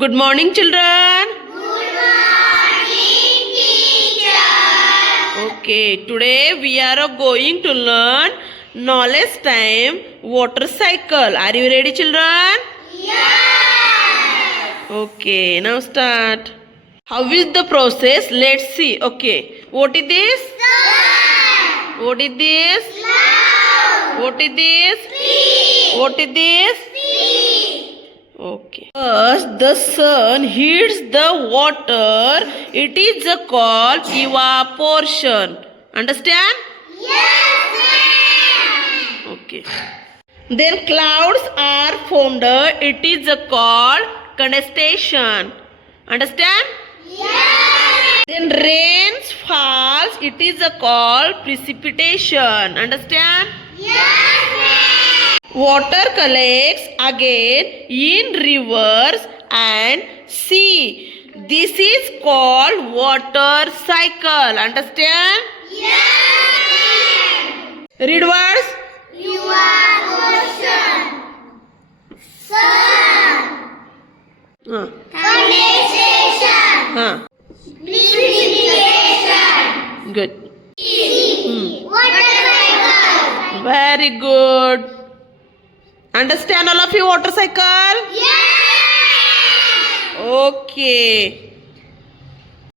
Good morning, children. Good morning, teacher. Okay, today we are going to learn knowledge time water cycle. Are you ready, children? Yes. Okay, now start. How is the process? Let's see. Okay, what is this? Sun. What is this? Cloud. What is this? Tree. What is this? Sea. Okay. First, the sun hits the water. It is called evaporation. Understand? Yes, ma'am. Okay. Then clouds are formed. It is called condensation. Understand? Yes. Then rains falls. It is called precipitation. Understand? Yes, ma'am. Water collects again in rivers and sea. This is called water cycle. Understand? Yes, ma'am. Read words. You are ocean. Sun. Huh. Condensation. Huh. Precipitation. Good. Water cycle. Very good. Understand all of you water cycle? Yes. Okay.